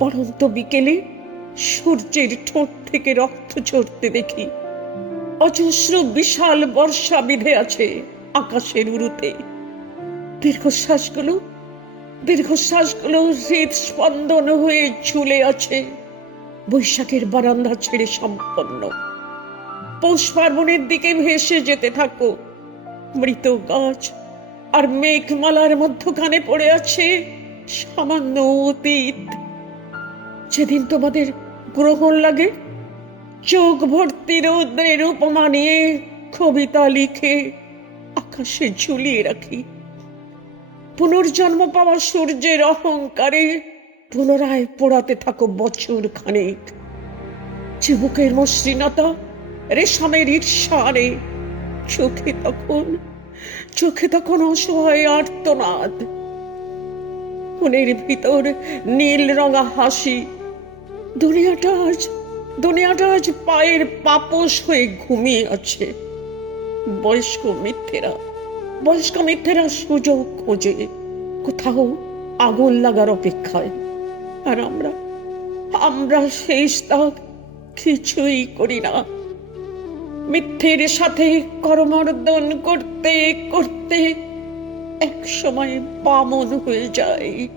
পরন্ত বিকেলে সূর্যের ঠোঁট থেকে রক্ত ঝরতে দেখি। অজস্র বিশাল বর্ষা বিধে আছে আকাশের উরুতে। দীর্ঘশ্বাসগুলো দীর্ঘশ্বাসগুলো হৃদ স্পন্দন হয়ে ঝুলে আছে। বৈশাখের বারান্দা ছেড়ে সম্পন্ন। পৌষ পার্বণের দিকে ভেসে যেতে থাকো। মৃত গাছ আর মেঘমালার মধ্যখানে পড়ে আছে সামান্য অতীত। যেদিন তোমাদের গ্রহণ লাগে? চোখ ভর্তি রৌদ্রের উপমা নিয়ে কবিতা লিখে আকাশে ঝুলিয়ে রাখি। পুনর্জন্ম পাওয়া সূর্যের অহংকারে পুনরায় পোড়াতে থাকো বছর খানেক। চিবুকের মসৃণতা রেশমের ঈর্ষারে, চোখে তখন চোখে তখন অসহায় আর্তনাদ। মনের ভিতর নীল রঙা হাসি দুনিয়াটা আজ দুনিয়াটা আজ পায়ের পাপস হয়ে ঘুমিয়ে আছে। বয়স্ক মিথ্যেরা বয়স্ক মিথ্যেরা সুযোগ খোঁজে। কোথাও আগুন লাগার অপেক্ষায়। আর আমরা আমরা শেষ তাক কিছুই করি না। মিথ্যের সাথে করমর্দন করতে করতে এক সময় বামন হয়ে যায়